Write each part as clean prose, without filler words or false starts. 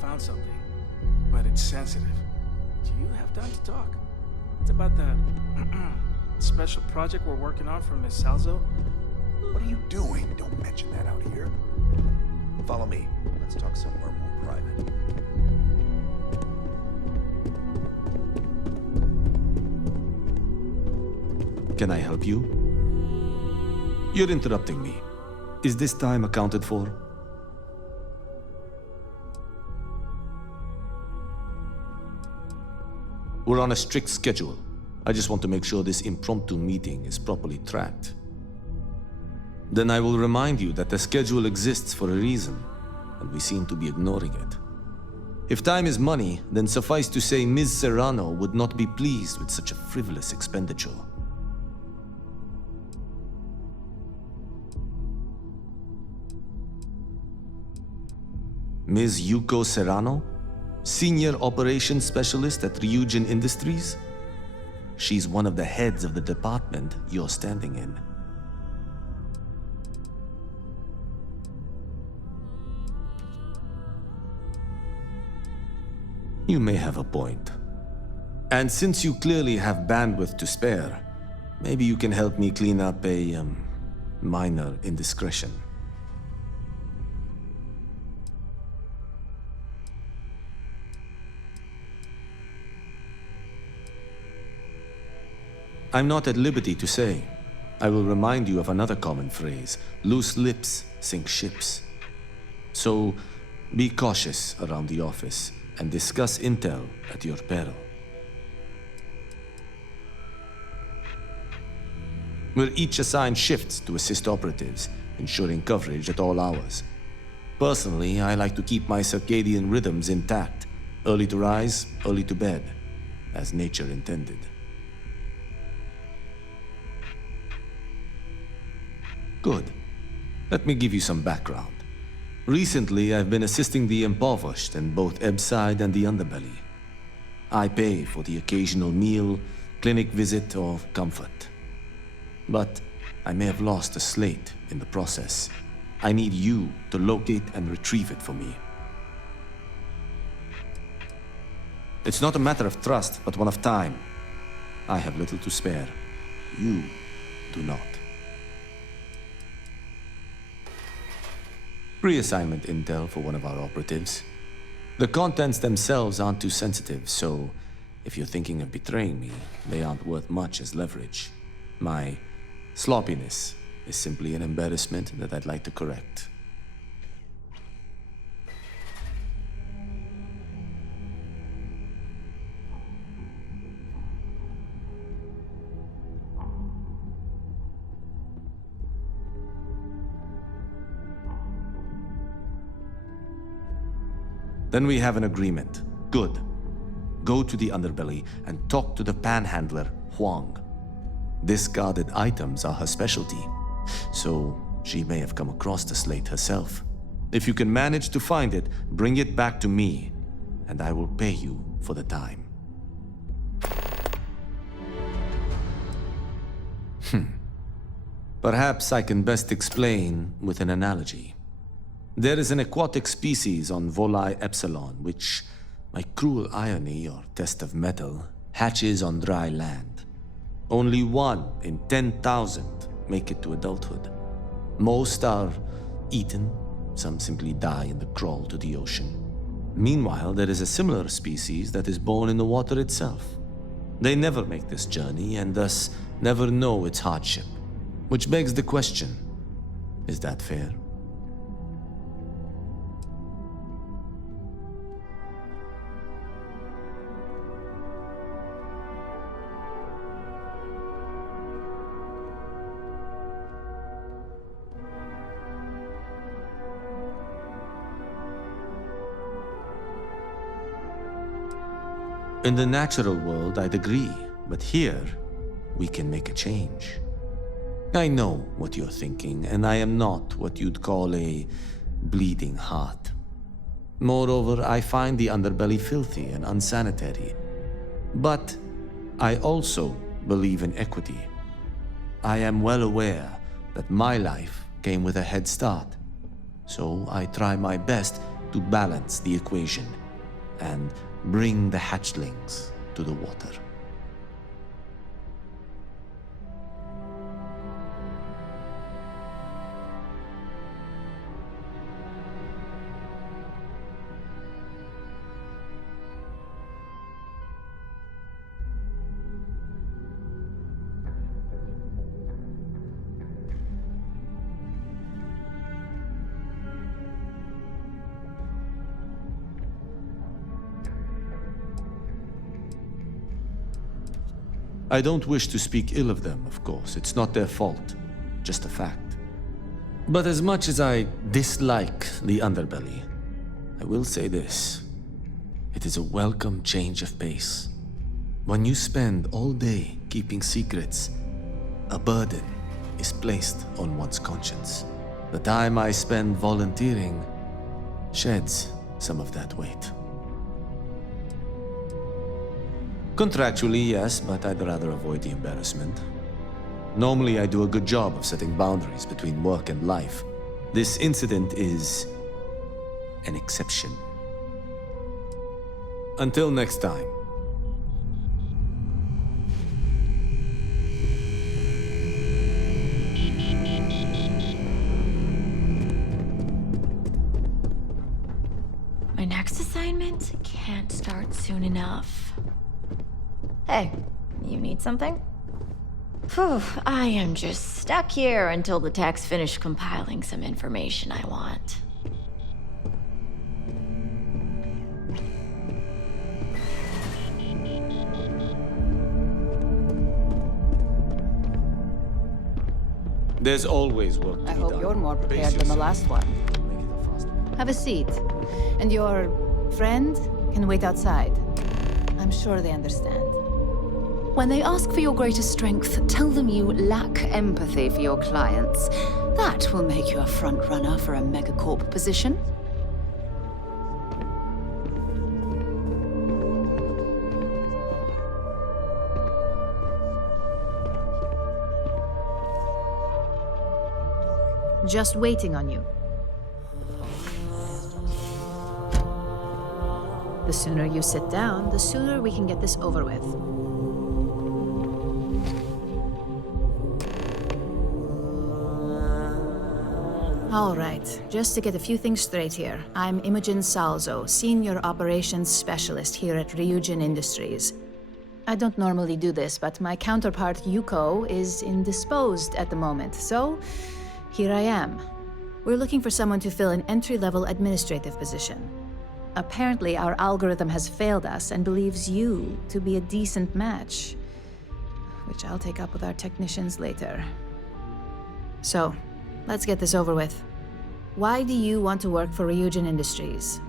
found something, but it's sensitive. Do you have time to talk? It's about that special project we're working on for Miss Salzo. What are you doing? Don't mention that out here. Follow me. Let's talk somewhere more private. Can I help you? You're interrupting me. Is this time accounted for? We're on a strict schedule. I just want to make sure this impromptu meeting is properly tracked. Then I will remind you that the schedule exists for a reason, and we seem to be ignoring it. If time is money, then suffice to say Ms. Serrano would not be pleased with such a frivolous expenditure. Ms. Yuko Serrano? Senior Operations Specialist at Ryujin Industries? She's one of the heads of the department you're standing in. You may have a point. And since you clearly have bandwidth to spare, maybe you can help me clean up a, minor indiscretion. I'm not at liberty to say. I will remind you of another common phrase: loose lips sink ships. So, be cautious around the office and discuss intel at your peril. We're each assigned shifts to assist operatives, ensuring coverage at all hours. Personally, I like to keep my circadian rhythms intact, early to rise, early to bed, as nature intended. Good. Let me give you some background. Recently, I've been assisting the impoverished in both Ebbside and the Underbelly. I pay for the occasional meal, clinic visit, or comfort. But I may have lost a slate in the process. I need you to locate and retrieve it for me. It's not a matter of trust, but one of time. I have little to spare. You do not. Pre-assignment intel for one of our operatives. The contents themselves aren't too sensitive, so if you're thinking of betraying me, they aren't worth much as leverage. My sloppiness is simply an embarrassment that I'd like to correct. Then we have an agreement. Good. Go to the Underbelly and talk to the panhandler, Huang. Discarded items are her specialty, so she may have come across the slate herself. If you can manage to find it, bring it back to me, and I will pay you for the time. Perhaps I can best explain with an analogy. There is an aquatic species on Volai Epsilon, which, by cruel irony or test of metal, hatches on dry land. Only 1 in 10,000 make it to adulthood. Most are eaten, some simply die in the crawl to the ocean. Meanwhile, there is a similar species that is born in the water itself. They never make this journey and thus never know its hardship. Which begs the question, is that fair? In the natural world, I'd agree, but here, we can make a change. I know what you're thinking, and I am not what you'd call a bleeding heart. Moreover, I find the Underbelly filthy and unsanitary. But I also believe in equity. I am well aware that my life came with a head start, so I try my best to balance the equation and bring the hatchlings to the water. I don't wish to speak ill of them, of course. It's not their fault, just a fact. But as much as I dislike the underbelly, I will say this. It is a welcome change of pace. When you spend all day keeping secrets, a burden is placed on one's conscience. The time I spend volunteering sheds some of that weight. Contractually, yes, but I'd rather avoid the embarrassment. Normally, I do a good job of setting boundaries between work and life. This incident is an exception. Until next time. My next assignment can't start soon enough. Hey, you need something? Phew, I am just stuck here until the techs finish compiling some information I want. There's always work to I be hope done. you're more prepared Pace than the yourself. last one. Make it a fast one. Have a seat. And your friend can wait outside. I'm sure they understand. When they ask for your greatest strength, tell them you lack empathy for your clients. That will make you a front runner for a megacorp position. Just waiting on you. The sooner you sit down, the sooner we can get this over with. All right, just to get a few things straight here. I'm Imogen Salzo, Senior Operations Specialist here at Ryujin Industries. I don't normally do this, but my counterpart, Yuko, is indisposed at the moment, so here I am. We're looking for someone to fill an entry-level administrative position. Apparently, our algorithm has failed us and believes you to be a decent match, which I'll take up with our technicians later. So, let's get this over with. Why do you want to work for Ryujin Industries?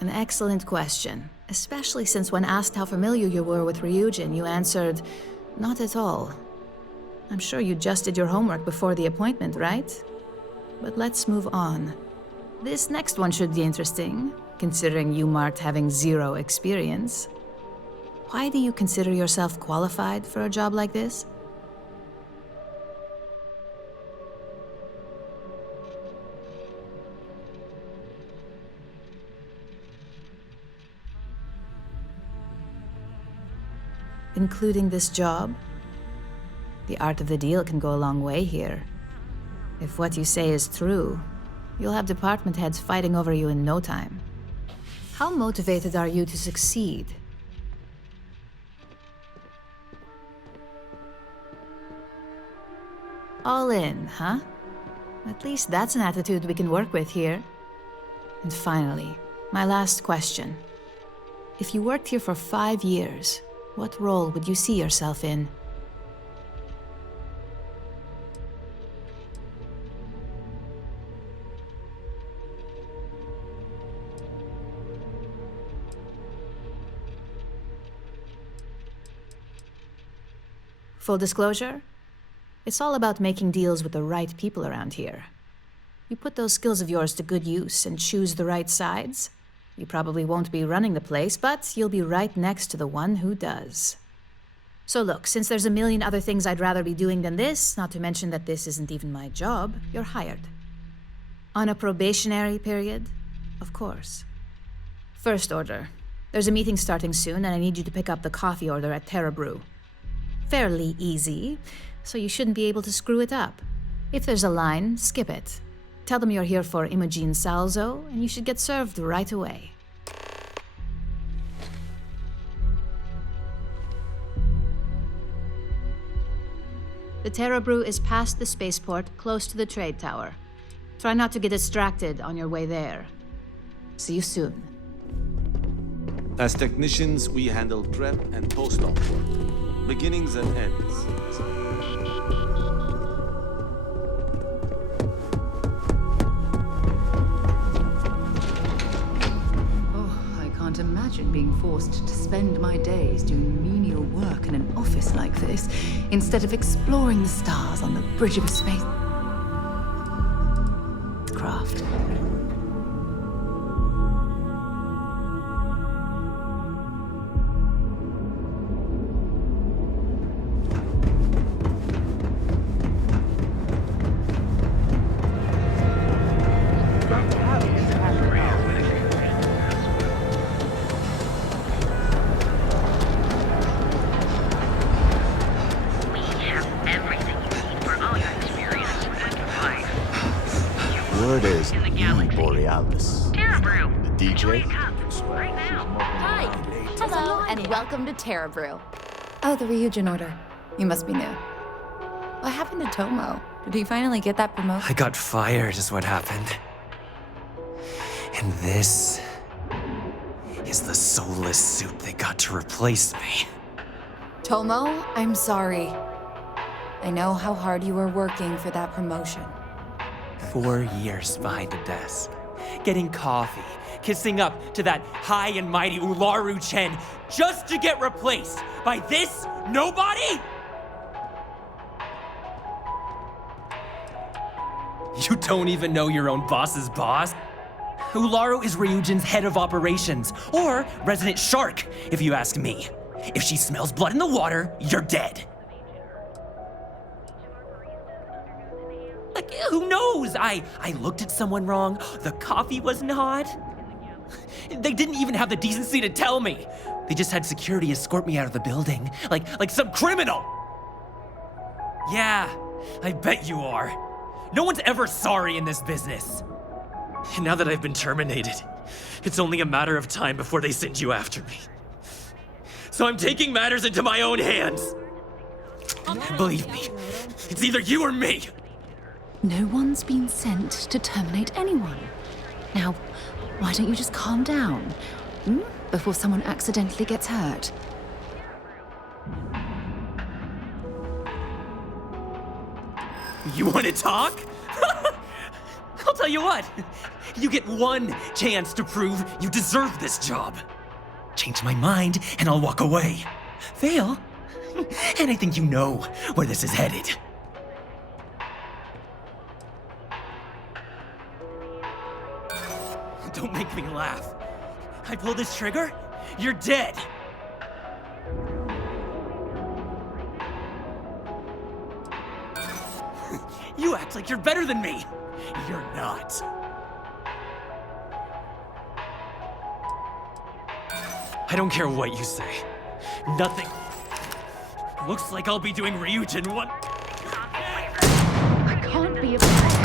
An excellent question, especially since when asked how familiar you were with Ryujin, you answered, "Not at all." I'm sure you just did your homework before the appointment, right? But let's move on. This next one should be interesting, considering you marked having 0 experience. Why do you consider yourself qualified for a job like this? Including this job? The art of the deal can go a long way here. If what you say is true, you'll have department heads fighting over you in no time. How motivated are you to succeed? All in, huh? At least that's an attitude we can work with here. And finally, my last question. If you worked here for 5 years, what role would you see yourself in? Full disclosure, it's all about making deals with the right people around here. You put those skills of yours to good use and choose the right sides, you probably won't be running the place, but you'll be right next to the one who does. So look, since there's a million other things I'd rather be doing than this, not to mention that this isn't even my job, you're hired. On a probationary period, of course. First order. There's a meeting starting soon, and I need you to pick up the coffee order at Terra Brew. Fairly easy, so you shouldn't be able to screw it up. If there's a line, skip it. Tell them you're here for Imogen Salzo, and you should get served right away. The Terra Brew is past the spaceport, close to the trade tower. Try not to get distracted on your way there. See you soon. As technicians, we handle prep and post-op work, beginnings and ends. I can't imagine being forced to spend my days doing menial work in an office like this, instead of exploring the stars on the bridge of a spacecraft. Word is Borealis. Terra Brew. The DJ? Right now. Hi. Hello, and welcome to Terra Brew. Oh, the Ryujin order. You must be new. What happened to Tomo? Did he finally get that promotion? I got fired is what happened. And this is the soulless suit they got to replace me. Tomo, I'm sorry. I know how hard you were working for that promotion. 4 years behind a desk, getting coffee, kissing up to that high and mighty Ularu Chen just to get replaced by this nobody? You don't even know your own boss's boss? Ularu is Ryujin's head of operations, or resident shark, if you ask me. If she smells blood in the water, you're dead. Like, who knows? I looked at someone wrong, the coffee wasn't hot. They didn't even have the decency to tell me. They just had security escort me out of the building, like some criminal. Yeah, I bet you are. No one's ever sorry in this business. And now that I've been terminated, it's only a matter of time before they send you after me. So I'm taking matters into my own hands. Believe me, it's either you or me. No one's been sent to terminate anyone. Now, why don't you just calm down? Before someone accidentally gets hurt. You want to talk? I'll tell you what. You get one chance to prove you deserve this job. Change my mind and I'll walk away. Fail, and I think you know where this is headed. Don't make me laugh. I pull this trigger, you're dead. You act like you're better than me. You're not. I don't care what you say. Nothing. Looks like I'll be doing Ryujin one. I can't be afraid.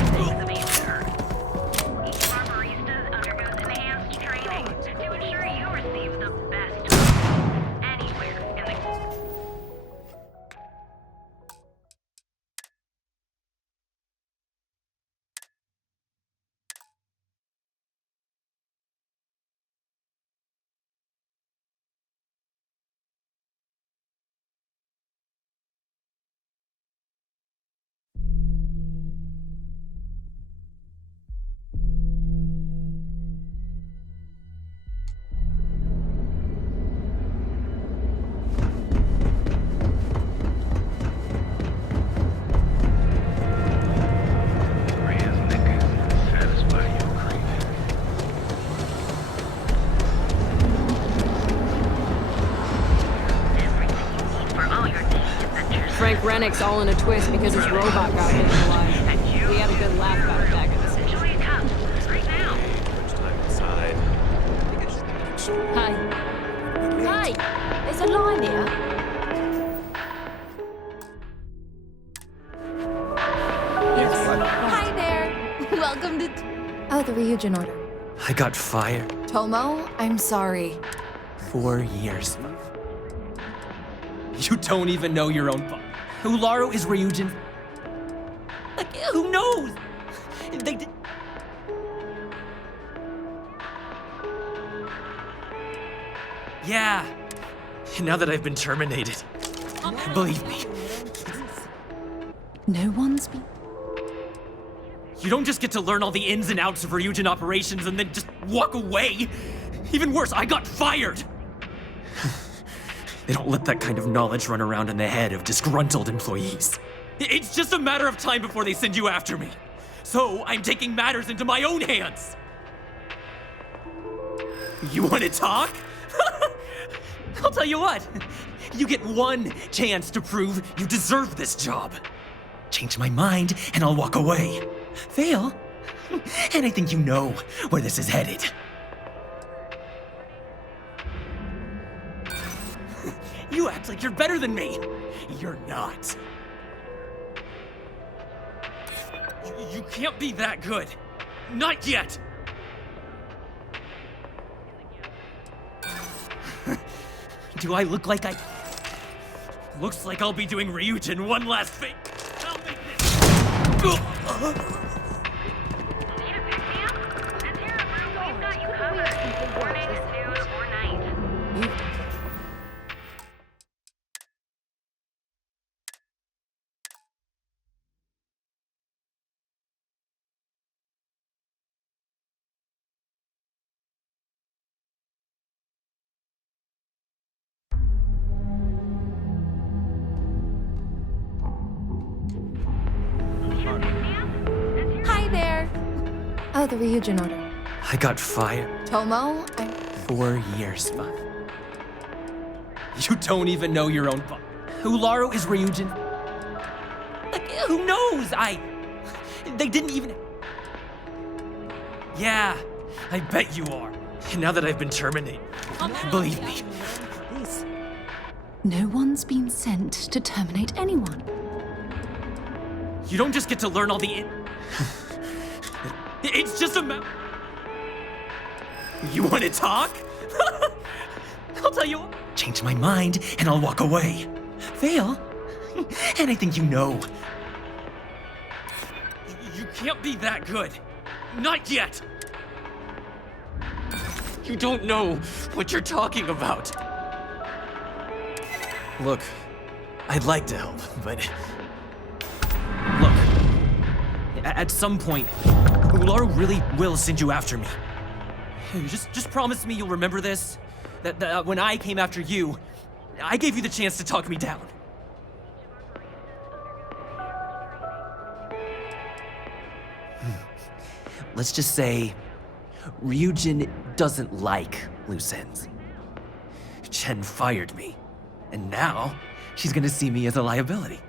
Each of our baristas undergoes enhanced training to ensure you receive the best anywhere in the... Krennic's all in a twist because his robot got hit alive. We had a good laugh about it back in the city. Enjoy a cup right now. Hi. Hi! There's a line here. Hi there! Welcome to... Oh, the Ryujin Order. I got fired. Tomo, I'm sorry. 4 years. You don't even know your own Ularu is Ryujin. Like, who knows? They did. Yeah. Now that I've been terminated, believe me, No one's been... you don't just get to learn all the ins and outs of Ryujin operations and then just walk away. Even worse, I got fired. They don't let that kind of knowledge run around in the head of disgruntled employees. It's just a matter of time before they send you after me. So I'm taking matters into my own hands. You want to talk? I'll tell you what. You get one chance to prove you deserve this job. Change my mind and I'll walk away. Fail, and I think you know where this is headed. You act like you're better than me. You're not. You can't be that good. Not yet. Do I look like I... Looks like I'll be doing Ryujin one last thing. I'll make this... Need a pick me up? At Terra, we've got you covered. Morning, noon, or night. Hi there! Oh, the Ryujin Order. I got fired. Tomo, I'm... 4 years, man. You don't even know your own Ularu is Ryujin. Like, who knows? They didn't even... Yeah, I bet you are. Now that I've been terminated, believe me. No one's been sent to terminate anyone. You don't just get to learn all the It's just a You want to talk? I'll tell you what. Change my mind and I'll walk away. Fail, and I think you know. You can't be that good. Not yet. You don't know what you're talking about. Look, I'd like to help, but... Look, at some point, Ularu really will send you after me. Just promise me you'll remember this. That when I came after you, I gave you the chance to talk me down. Let's just say, Ryujin doesn't like loose ends. Chen fired me, and now she's gonna see me as a liability.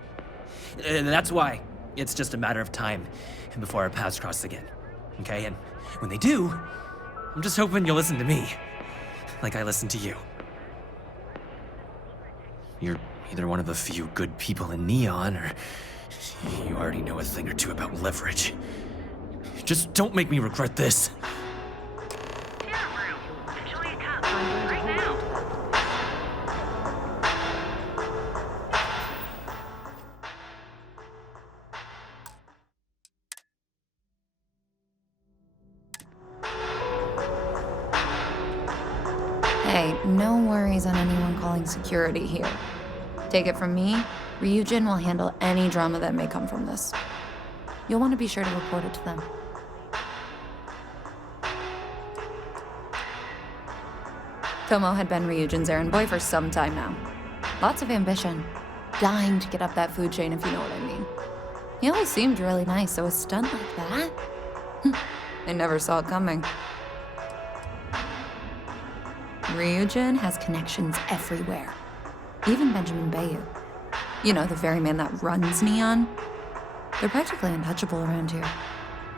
That's why it's just a matter of time before our paths cross again. Okay, and when they do, I'm just hoping you'll listen to me, like I listened to you. You're either one of the few good people in Neon, or you already know a thing or two about leverage. Just don't make me regret this. Enjoy a cup right now. Hey, no worries on anyone calling security here. Take it from me, Ryujin will handle any drama that may come from this. You'll want to be sure to report it to them. Tomo had been Ryujin's errand boy for some time now. Lots of ambition. Dying to get up that food chain, if you know what I mean. He always seemed really nice, so a stunt like that? I never saw it coming. Ryujin has connections everywhere. Even Benjamin Bayou. You know, the very man that runs Neon. They're practically untouchable around here.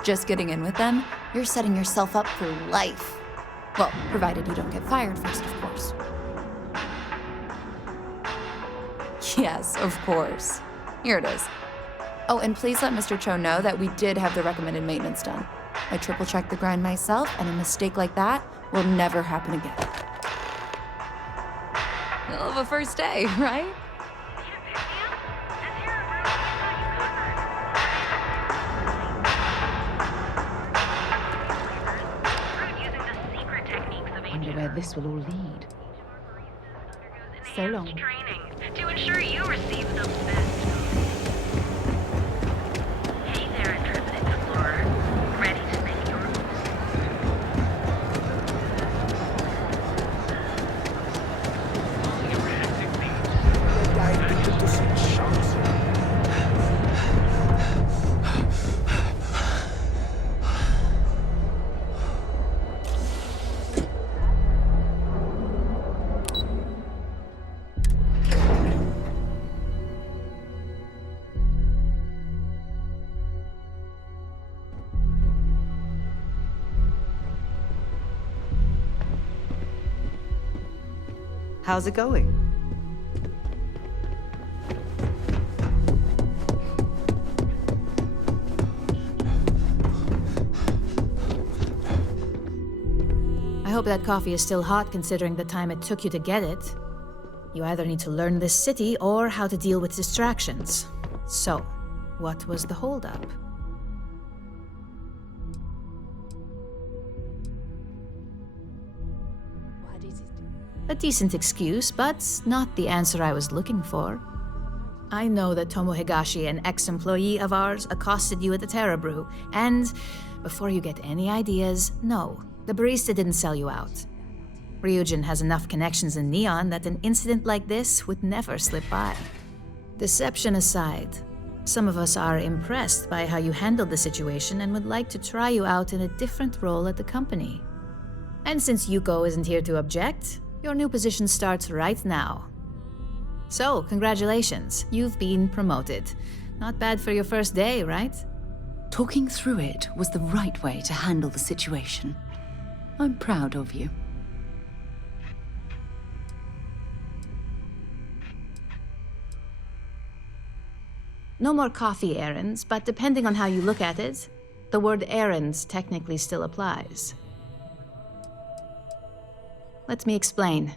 Just getting in with them, you're setting yourself up for life. Well, provided you don't get fired first, of course. Yes, of course. Here it is. Oh, and please let Mr. Cho know that we did have the recommended maintenance done. I triple-checked the grind myself, and a mistake like that will never happen again. Hell of a first day, right? Wonder where this will all lead. So long. Training to ensure you receive the best. Hey there, intrepid explorer. Ready to make your How's it going? I hope that coffee is still hot considering the time it took you to get it. You either need to learn this city or how to deal with distractions. So, what was the holdup? A decent excuse, but not the answer I was looking for. I know that Tomo Higashi, an ex-employee of ours, accosted you at the Terra Brew, and before you get any ideas, no, the barista didn't sell you out. Ryujin has enough connections in Neon that an incident like this would never slip by. Deception aside, some of us are impressed by how you handled the situation and would like to try you out in a different role at the company. And since Yuko isn't here to object, your new position starts right now. So, congratulations, you've been promoted. Not bad for your first day, right? Talking through it was the right way to handle the situation. I'm proud of you. No more coffee errands, but depending on how you look at it, the word errands technically still applies. Let me explain.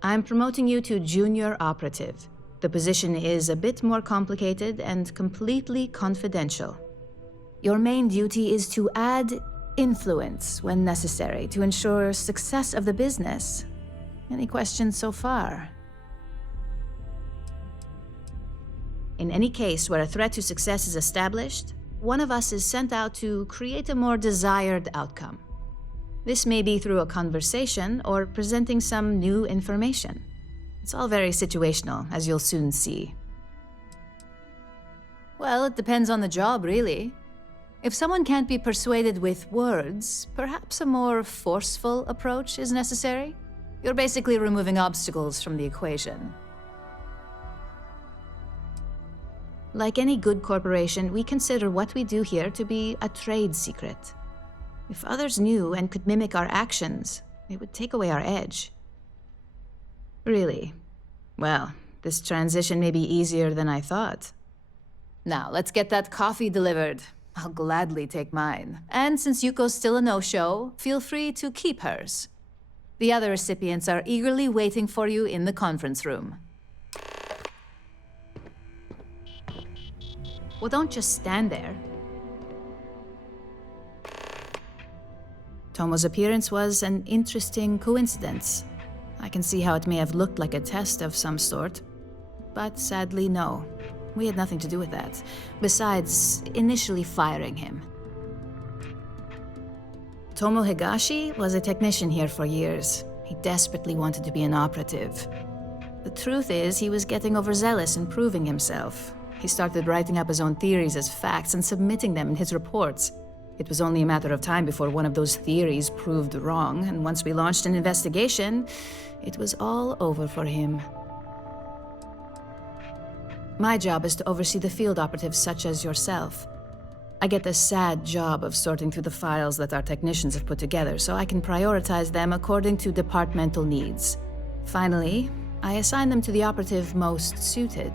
I'm promoting you to junior operative. The position is a bit more complicated and completely confidential. Your main duty is to add influence when necessary to ensure success of the business. Any questions so far? In any case where a threat to success is established, one of us is sent out to create a more desired outcome. This may be through a conversation or presenting some new information. It's all very situational, as you'll soon see. Well, it depends on the job, really. If someone can't be persuaded with words, perhaps a more forceful approach is necessary. You're basically removing obstacles from the equation. Like any good corporation, we consider what we do here to be a trade secret. If others knew and could mimic our actions, it would take away our edge. Really? Well, this transition may be easier than I thought. Now, let's get that coffee delivered. I'll gladly take mine. And since Yuko's still a no-show, feel free to keep hers. The other recipients are eagerly waiting for you in the conference room. Well, don't just stand there. Tomo's appearance was an interesting coincidence. I can see how it may have looked like a test of some sort. But sadly, no. We had nothing to do with that, besides initially firing him. Tomo Higashi was a technician here for years. He desperately wanted to be an operative. The truth is, he was getting overzealous and proving himself. He started writing up his own theories as facts and submitting them in his reports. It was only a matter of time before one of those theories proved wrong, and once we launched an investigation, it was all over for him. My job is to oversee the field operatives such as yourself. I get the sad job of sorting through the files that our technicians have put together, so I can prioritize them according to departmental needs. Finally, I assign them to the operative most suited.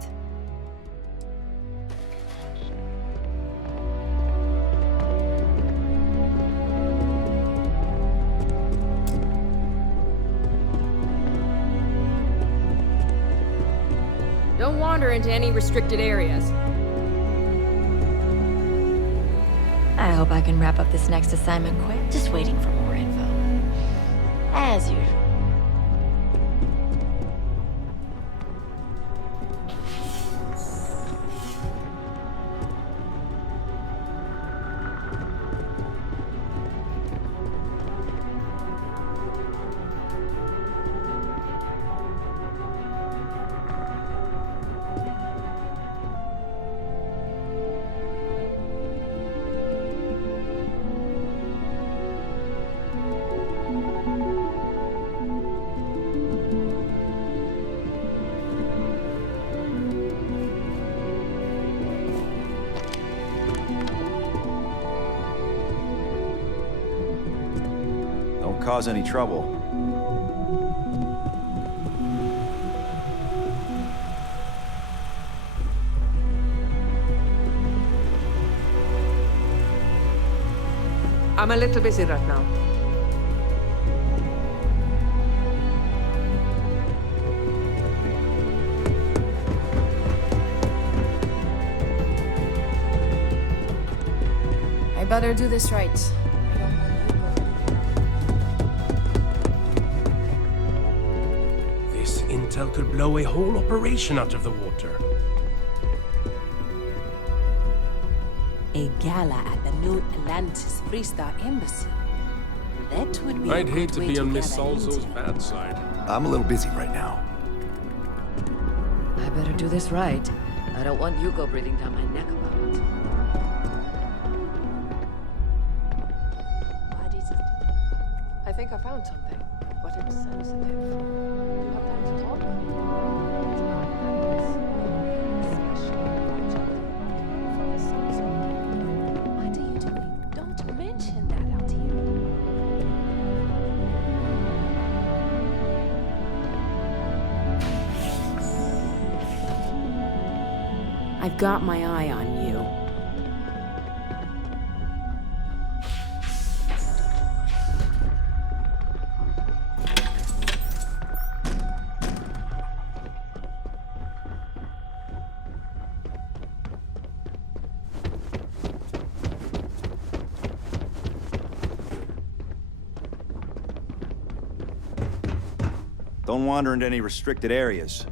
Don't wander into any restricted areas. I hope I can wrap up this next assignment quick. Just waiting for more info. As usual. Don't cause any trouble. I'm a little busy right now. I better do this right. This intel could blow a whole operation out of the water. A gala at the new Atlantis Freestar Embassy. That would be I'd a hate good to way be on gather Miss Salzo's intel. bad side. I'm a little busy right now. I better do this right. I don't want Hugo breathing down my neck about it. What is it? I think I found something, but it's sensitive. Do you have time to talk? It's about Atlantis. Special project from the Samsung. What are you doing? Don't mention that out here. I've got my eye on you. Don't wander into any restricted areas.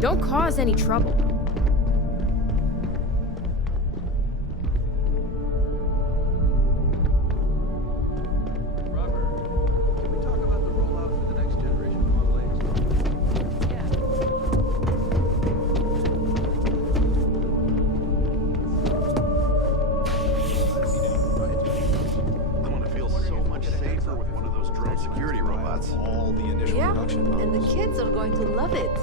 Don't cause any trouble. I'm gonna feel so much safer with one of those drone security robots. All the initial Yeah, production and the kids are going to love it.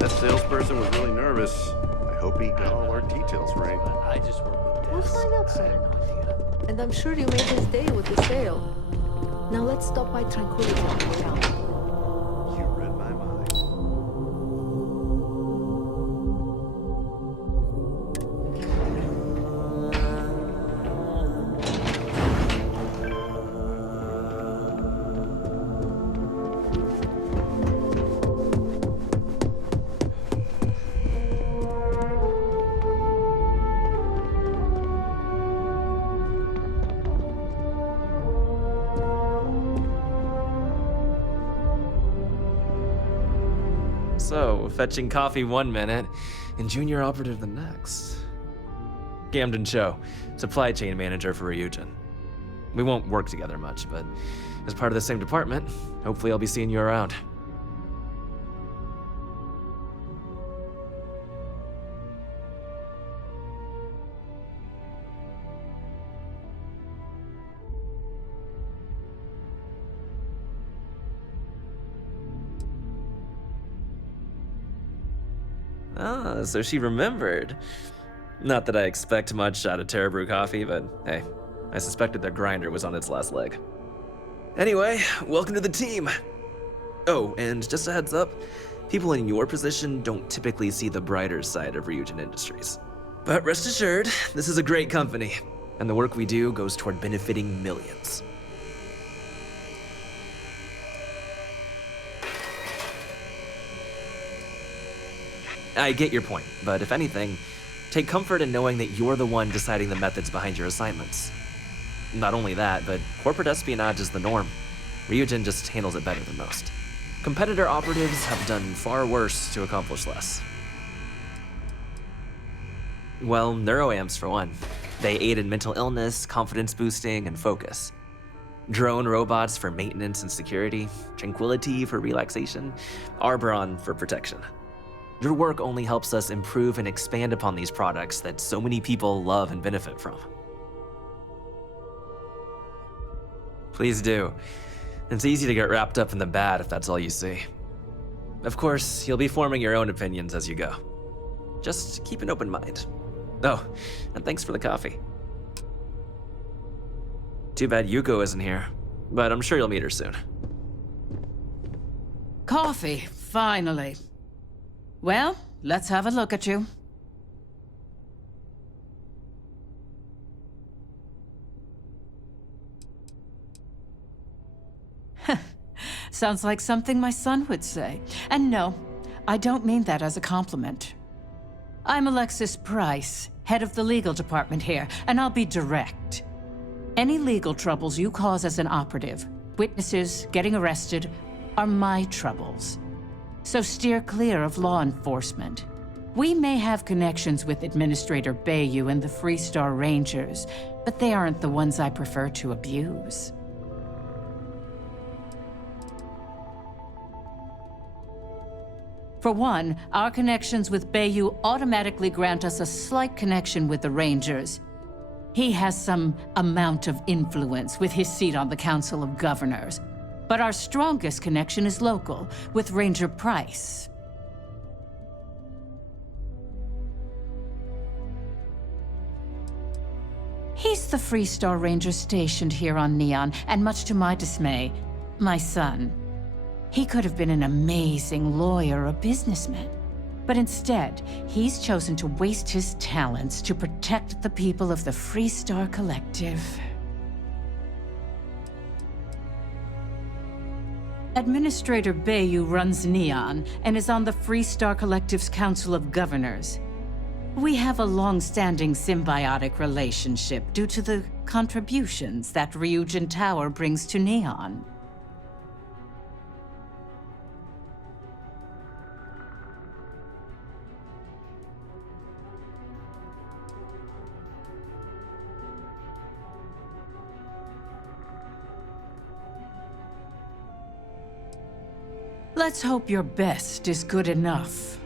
That salesperson was really nervous. I hope he got all our details right. I just work with We'll desks. find out soon. And I'm sure you made his day with the sale. Now let's stop by Tranquility on the way out. You read my mind. So, fetching coffee 1 minute and junior operative the next. Camden Cho, supply chain manager for Ryujin. We won't work together much, but as part of the same department, hopefully I'll be seeing you around. Ah, so she remembered. Not that I expect much out of Terra Brew Coffee, but hey, I suspected their grinder was on its last leg. Anyway, welcome to the team. Oh, and just a heads up, people in your position don't typically see the brighter side of Ryujin Industries. But rest assured, this is a great company, and the work we do goes toward benefiting millions. I get your point, but if anything, take comfort in knowing that you're the one deciding the methods behind your assignments. Not only that, but corporate espionage is the norm. Ryujin just handles it better than most. Competitor operatives have done far worse to accomplish less. Well, neuroamps for one. They aid in mental illness, confidence boosting, and focus. Drone robots for maintenance and security, tranquility for relaxation, Arbron for protection. Your work only helps us improve and expand upon these products that so many people love and benefit from. Please do. It's easy to get wrapped up in the bad if that's all you see. Of course, you'll be forming your own opinions as you go. Just keep an open mind. Oh, and thanks for the coffee. Too bad Yuko isn't here, but I'm sure you'll meet her soon. Coffee, finally. Well, let's have a look at you. Sounds like something my son would say. And no, I don't mean that as a compliment. I'm Alexis Price, head of the legal department here, and I'll be direct. Any legal troubles you cause as an operative, witnesses, getting arrested, are my troubles. So steer clear of law enforcement. We may have connections with Administrator Bayou and the Freestar Rangers, but they aren't the ones I prefer to abuse. For one, our connections with Bayou automatically grant us a slight connection with the Rangers. He has some amount of influence with his seat on the Council of Governors. But our strongest connection is local, with Ranger Price. He's the Freestar Ranger stationed here on Neon, and much to my dismay, my son. He could have been an amazing lawyer or businessman. But instead, he's chosen to waste his talents to protect the people of the Freestar Collective. Administrator Bayou runs Neon and is on the Freestar Collective's Council of Governors. We have a long-standing symbiotic relationship due to the contributions that Ryujin Tower brings to Neon. Let's hope your best is good enough.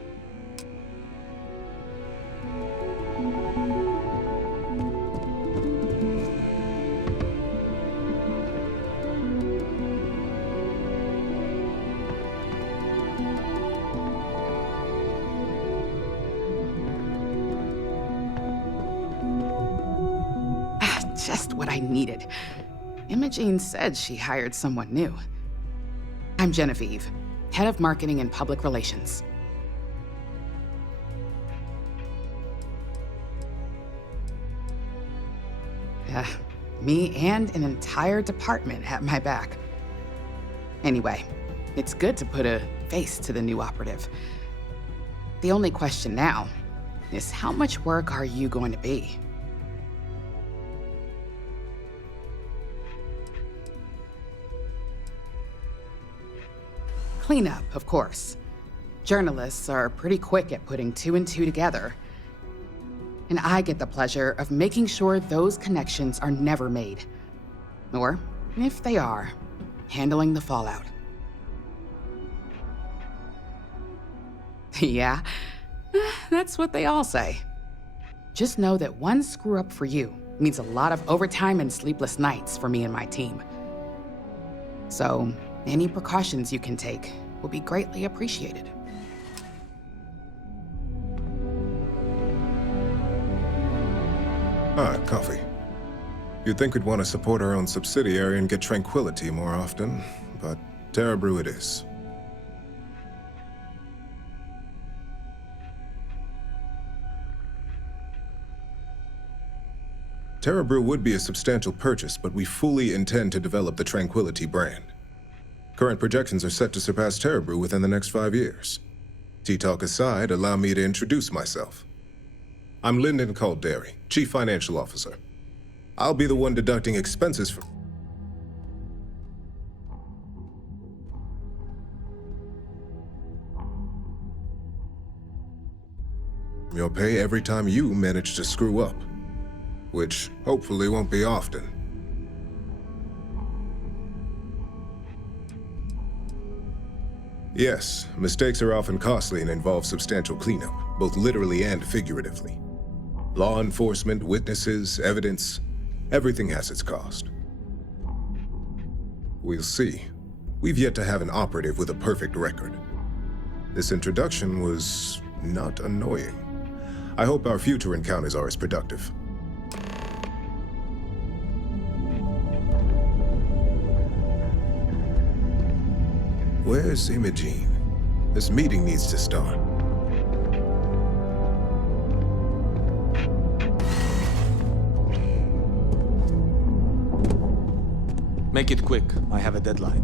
Just what I needed. Imogene said she hired someone new. I'm Genevieve, head of marketing and public relations. Me and an entire department at my back. Anyway, it's good to put a face to the new operative. The only question now is how much work are you going to be? Cleanup, of course. Journalists are pretty quick at putting two and two together. And I get the pleasure of making sure those connections are never made. Or, if they are, handling the fallout. Yeah, that's what they all say. Just know that one screw-up for you means a lot of overtime and sleepless nights for me and my team. So, any precautions you can take will be greatly appreciated. Ah, coffee. You'd think we'd want to support our own subsidiary and get tranquility more often, but Terra Brew it is. Terra Brew would be a substantial purchase, but we fully intend to develop the Tranquility brand. Current projections are set to surpass Terra Brew within the next 5 years. Tea talk aside, allow me to introduce myself. I'm Lyndon Calderi, Chief Financial Officer. I'll be the one deducting expenses from... your pay every time you manage to screw up, which hopefully won't be often. Yes, mistakes are often costly and involve substantial cleanup, both literally and figuratively. Law enforcement, witnesses, evidence, everything has its cost. We'll see. We've yet to have an operative with a perfect record. This introduction was not annoying. I hope our future encounters are as productive. Where's Imogene? This meeting needs to start. Make it quick. I have a deadline.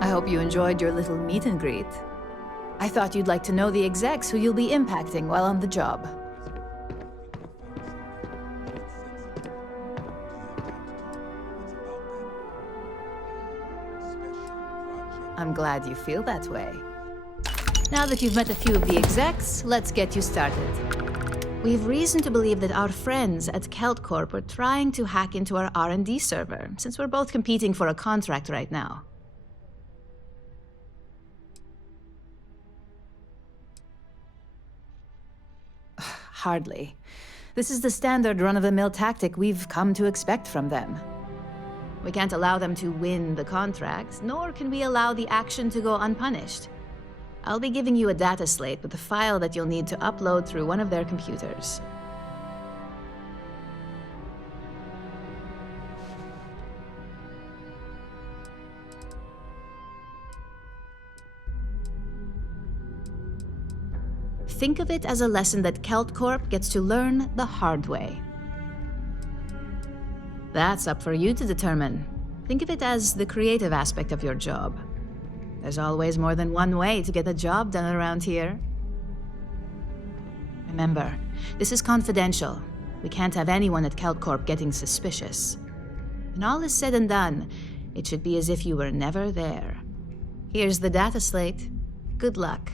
I hope you enjoyed your little meet and greet. I thought you'd like to know the execs who you'll be impacting while on the job. I'm glad you feel that way. Now that you've met a few of the execs, let's get you started. We've reason to believe that our friends at Kelt Corp are trying to hack into our R&D server, since we're both competing for a contract right now. Hardly. This is the standard run-of-the-mill tactic we've come to expect from them. We can't allow them to win the contract, nor can we allow the action to go unpunished. I'll be giving you a data slate with a file that you'll need to upload through one of their computers. Think of it as a lesson that Kelt Corp gets to learn the hard way. That's up for you to determine. Think of it as the creative aspect of your job. There's always more than one way to get a job done around here. Remember, this is confidential. We can't have anyone at Kelt Corp getting suspicious. When all is said and done, it should be as if you were never there. Here's the data slate. Good luck.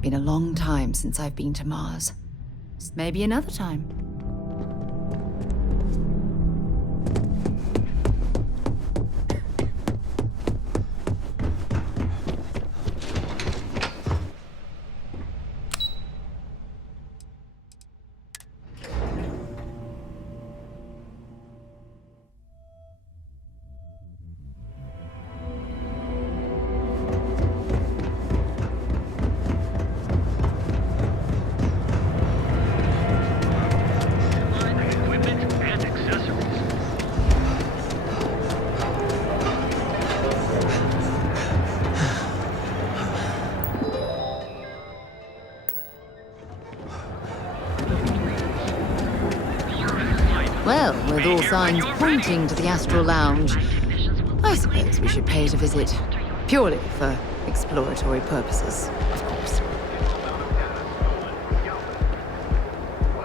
Been a long time since I've been to Mars. Maybe another time. Well, with all signs pointing to the Astral Lounge, I suppose we should pay it a visit. Purely for exploratory purposes, of course.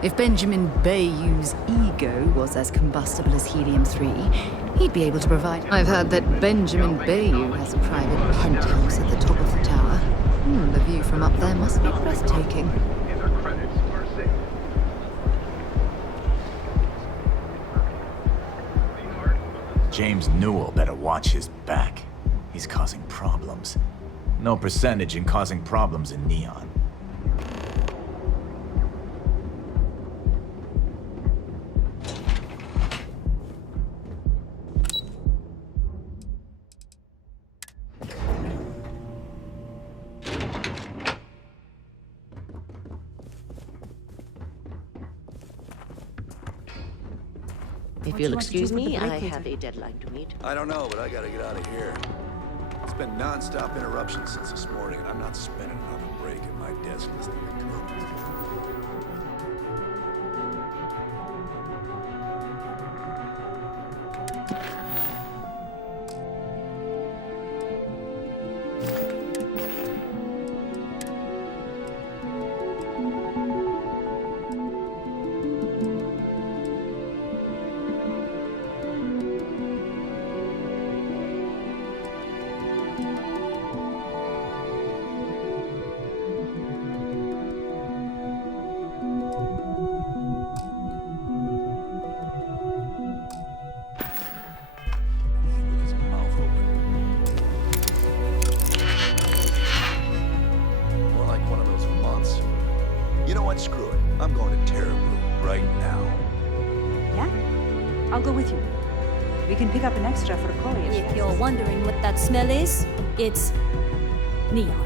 If Benjamin Bayou's ego was as combustible as helium-3, he'd be able to provide... I've heard that Benjamin Bayou has a private penthouse at the top of the tower. The view from up there must be breathtaking. James Newell better watch his back. He's causing problems. No percentage in causing problems in Neon. If you'll excuse me, I have a deadline to meet. I don't know, but I gotta get out of here. It's been non-stop interruptions since this morning. I'm not spending another break at my desk listening to code. Screw it. I'm going to Teraboo right now. Yeah? I'll go with you. We can pick up an extra for Chloe. If you're wondering what that smell is, it's neon.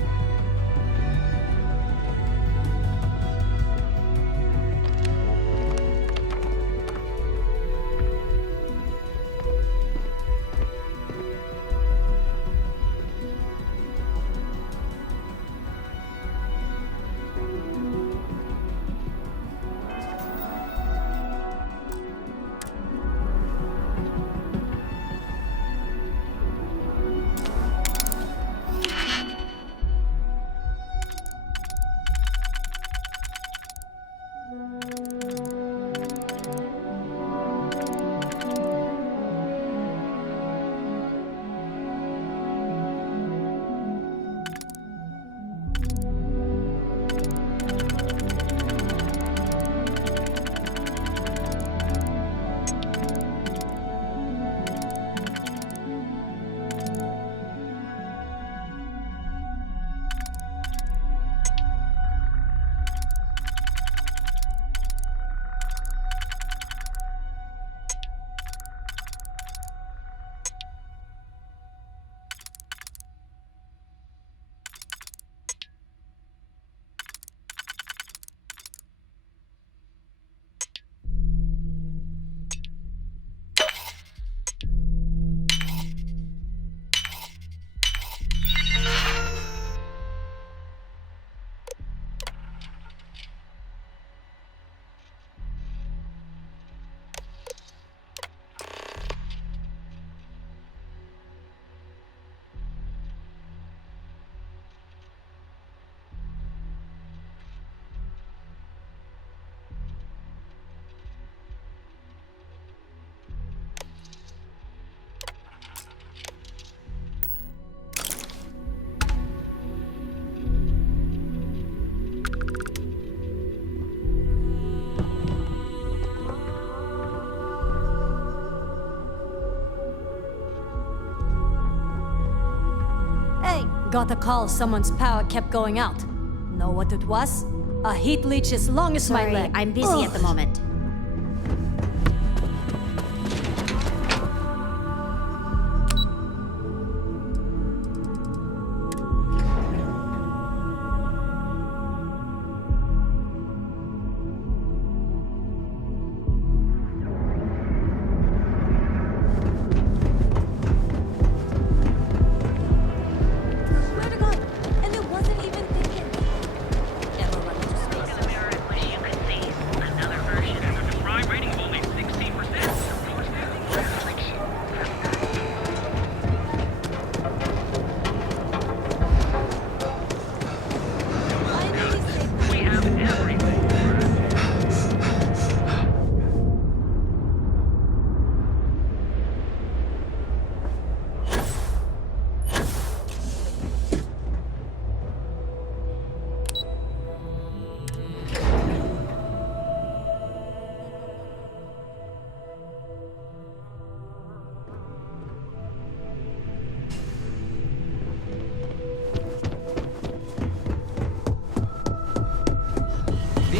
Got a call someone's power kept going out. Know what it was? A heat leech as long as my leg. I'm busy at the moment. Another version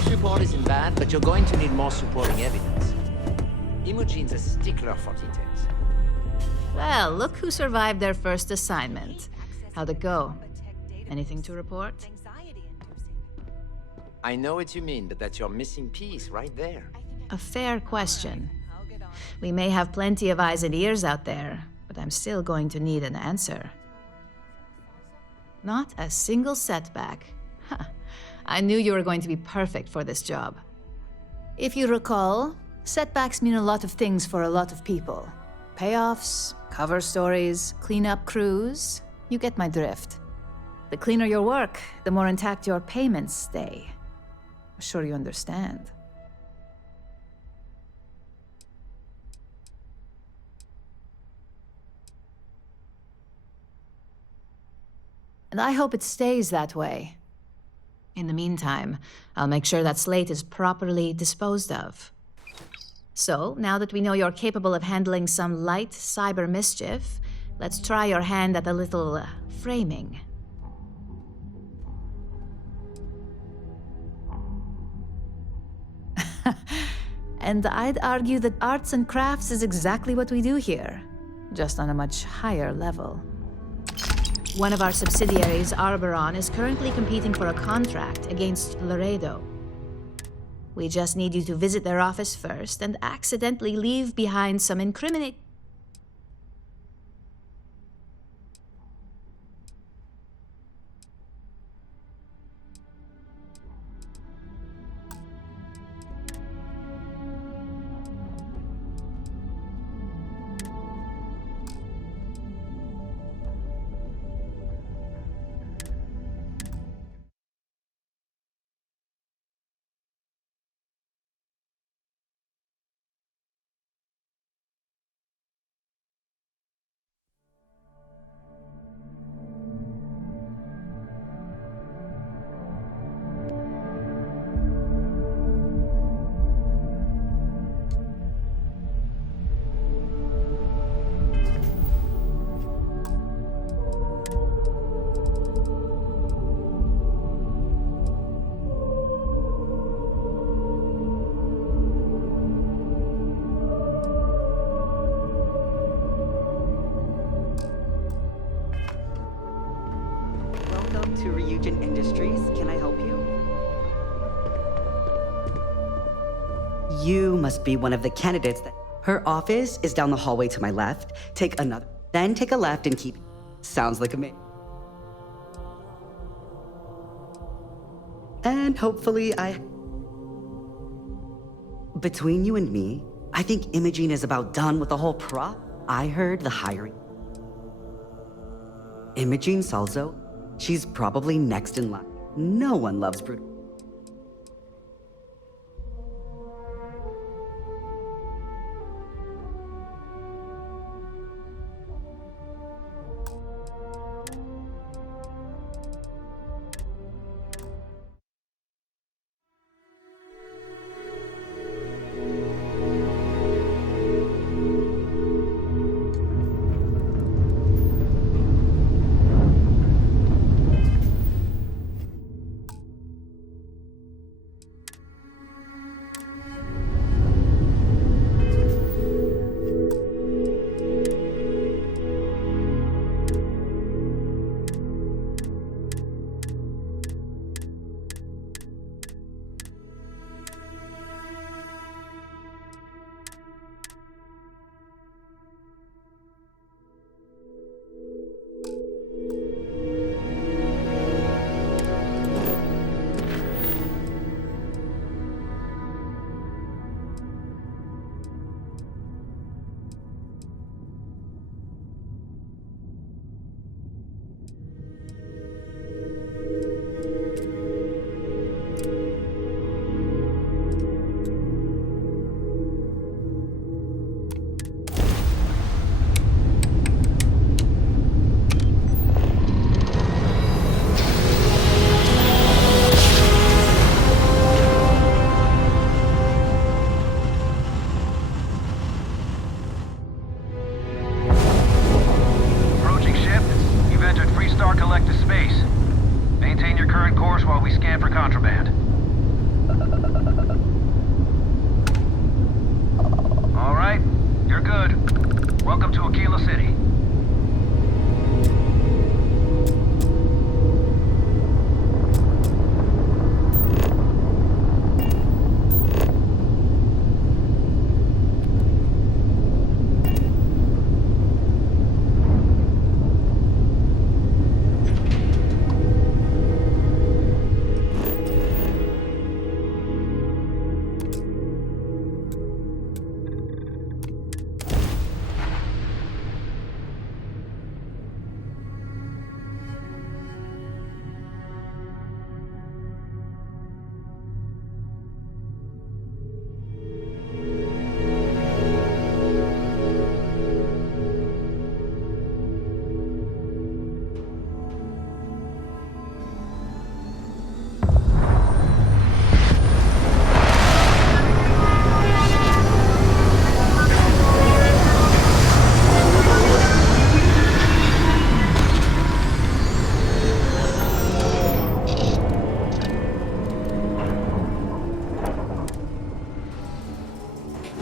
support isn't bad, but you're going to need more supporting evidence. Imogene's a stickler for details. Well, look who survived their first assignment. How'd it go? Anything to report? I know what you mean, but that's your missing piece right there. A fair question. We may have plenty of eyes and ears out there, but I'm still going to need an answer. Not a single setback. Huh. I knew you were going to be perfect for this job. If you recall, setbacks mean a lot of things for a lot of people. Payoffs, cover stories, cleanup crews. You get my drift. The cleaner your work, the more intact your payments stay. I'm sure you understand. And I hope it stays that way. In the meantime, I'll make sure that Slate is properly disposed of. So, now that we know you're capable of handling some light cyber mischief, let's try your hand at a little framing. And I'd argue that arts and crafts is exactly what we do here, just on a much higher level. One of our subsidiaries, Arboron, is currently competing for a contract against Laredo. We just need you to visit their office first and accidentally leave behind some incriminating... To Ryujin Industries. Can I help you? You must be one of the candidates that... Her office is down the hallway to my left. Take another. Then take a left and keep... Sounds like a me. And hopefully Between you and me, I think Imogene is about done with the whole I heard the hiring. Imogene Salzo? She's probably next in line. No one loves brutal.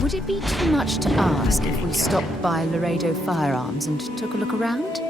Would it be too much to ask if we stopped by Laredo Firearms and took a look around?